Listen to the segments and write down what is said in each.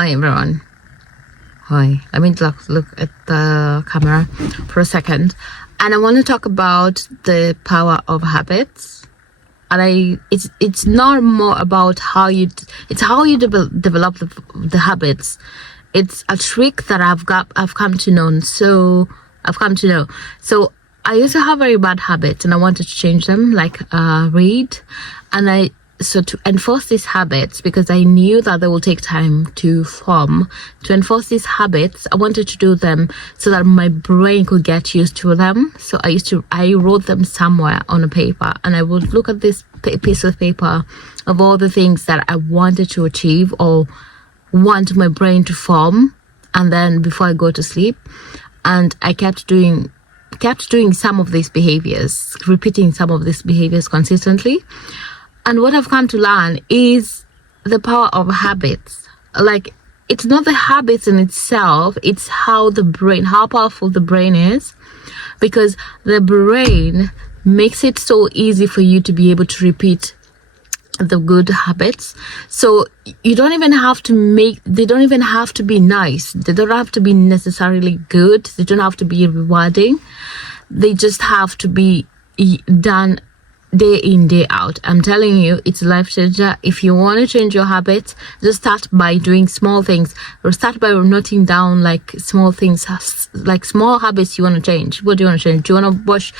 Hi everyone. Hi. Let me look at the camera for a second, and I want to talk about the power of habits. And it's not more about how you develop the habits. It's a trick that I've come to know. So I used to have very bad habits, and I wanted to change them, like read, and so to enforce these habits, because I knew that they will take time to form. To enforce these habits, I wanted to do them so that my brain could get used to them. So I wrote them somewhere on a paper, and I would look at this piece of paper of all the things that I wanted to achieve or want my brain to form, and then before I go to sleep, and I kept doing some of these behaviors, repeating some of these behaviors consistently. And what I've come to learn is the power of habits. Like, it's not the habits in itself, it's how powerful the brain is, because the brain makes it so easy for you to be able to repeat the good habits. So they don't even have to be nice. They don't have to be necessarily good. They don't have to be rewarding. They just have to be done day in, day out. I'm telling you, it's a life changer. If you want to change your habits, just start by doing small things, or start by noting down like small things, like small habits you want to change. What do you want to change? Do you want to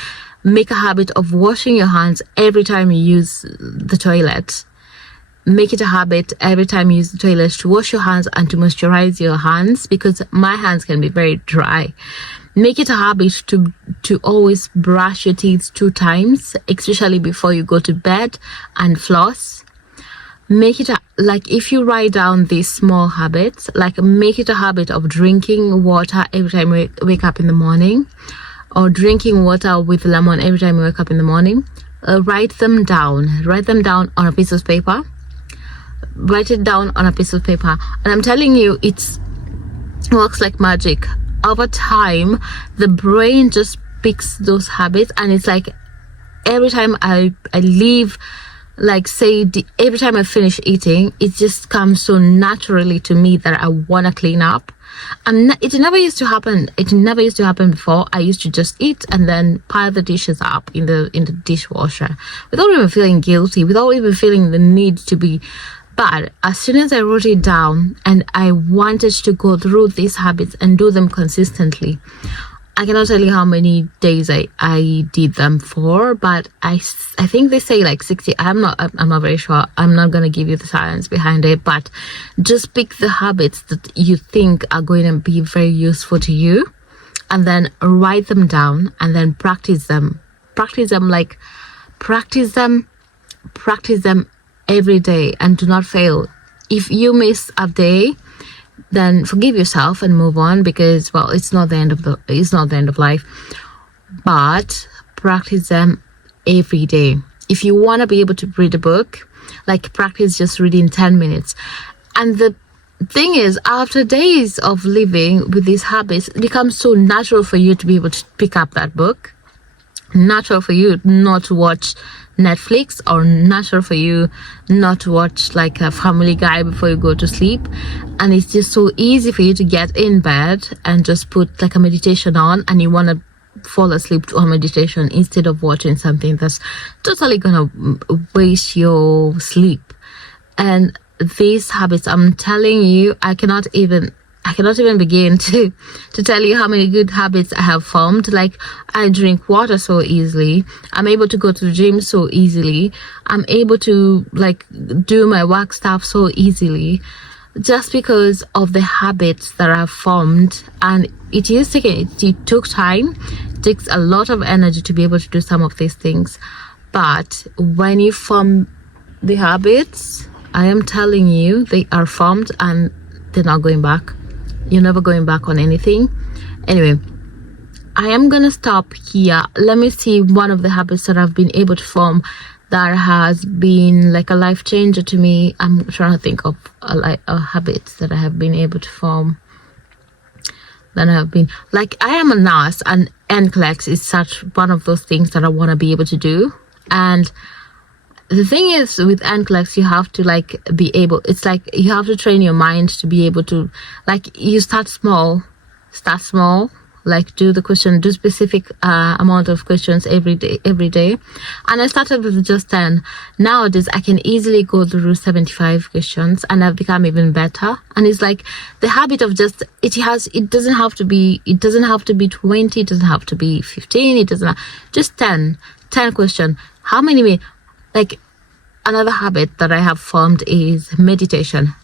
make a habit of washing your hands every time you use the toilet? Make it a habit every time you use the toilet to wash your hands and to moisturize your hands, because my hands can be very dry. Make it a habit to always brush your teeth 2 times, especially before you go to bed, and floss. Make it like, if you write down these small habits, like make it a habit of drinking water every time you wake up in the morning, or drinking water with lemon every time you wake up in the morning. Write them down on a piece of paper. Write it down on a piece of paper, and I'm telling you, it works like magic. Over time, the brain just picks those habits, and it's like every time I leave, like every time I finish eating, it just comes so naturally to me that I want to clean up. And it never used to happen before. I used to just eat and then pile the dishes up in the dishwasher without even feeling guilty, without even feeling the need to be. But as soon as I wrote it down and I wanted to go through these habits and do them consistently, I cannot tell you how many days I did them for, but I think they say like 60. I'm not very sure. I'm not going to give you the science behind it, but just pick the habits that you think are going to be very useful to you, and then write them down, and then practice them every day, and do not fail. If you miss a day, then forgive yourself and move on, because, well, it's not the end of life. But practice them every day. If you want to be able to read a book, like, practice just reading 10 minutes. And the thing is, after days of living with these habits, it becomes so natural for you to be able to pick up that book, natural for you not to watch Netflix, or natural for you not to watch like a Family Guy before you go to sleep. And it's just so easy for you to get in bed and just put like a meditation on, and you want to fall asleep to a meditation instead of watching something that's totally gonna waste your sleep. And these habits, I'm telling you, I cannot even begin to tell you how many good habits I have formed. Like, I drink water so easily. I'm able to go to the gym so easily. I'm able to like do my work stuff so easily, just because of the habits that I've formed. And it took time. It takes a lot of energy to be able to do some of these things. But when you form the habits, I am telling you, they are formed and they're not going back. You're never going back on anything. Anyway, I am gonna stop here. Let me see one of the habits that I've been able to form that has been like a life changer to me. I'm trying to think of a habits that I have been able to form. That I have been, like, I am a nurse, and NCLEX is such one of those things that I want to be able to do. And the thing is with NCLEX, you have to like be able, it's like you have to train your mind to be able to, like, you start small, like do the question, do specific amount of questions every day. And I started with just 10. Nowadays I can easily go through 75 questions, and I've become even better. And it's like the habit of just, it doesn't have to be 20, it doesn't have to be 15, it doesn't just 10 question. How many like, another habit that I have formed is meditation.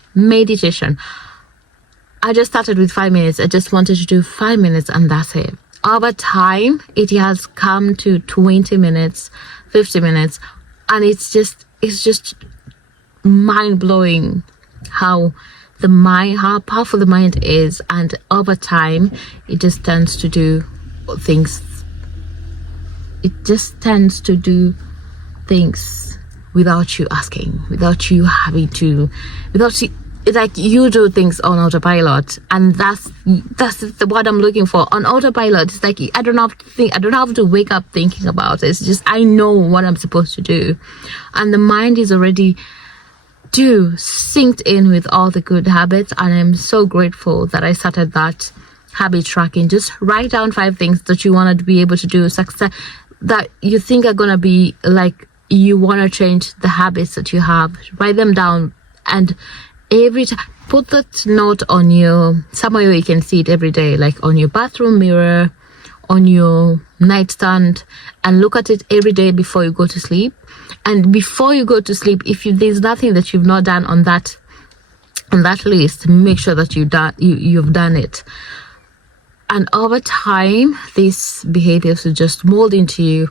I just started with 5 minutes. I just wanted to do 5 minutes, and that's it. Over time, it has come to 20 minutes, 50 minutes, and it's just mind blowing how powerful the mind is. And over time, it just tends to do things. It just tends to do things without you asking, without you having to, it's like you do things on autopilot, and that's what I'm looking for on autopilot. It's like I don't have to wake up thinking about it. It's just I know what I'm supposed to do, and the mind is already synced in with all the good habits. And I'm so grateful that I started that habit tracking. Just write down 5 things that you want to be able to do, success that you think are gonna be like, you want to change the habits that you have. Write them down, and every time put that note on somewhere you can see it every day, like on your bathroom mirror, on your nightstand, and look at it every day before you go to sleep. And before you go to sleep, if there's nothing that you've not done on that list, make sure that you've done it. And over time, these behaviors will just mold into you.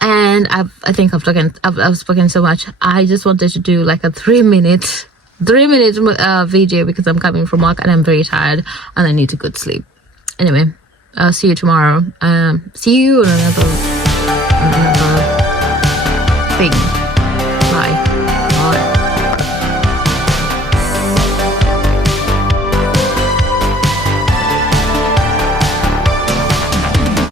And I think I've spoken so much. I just wanted to do like a 3-minute video because I'm coming from work and I'm very tired and I need a good sleep. Anyway, I'll see you tomorrow. See you on another thing.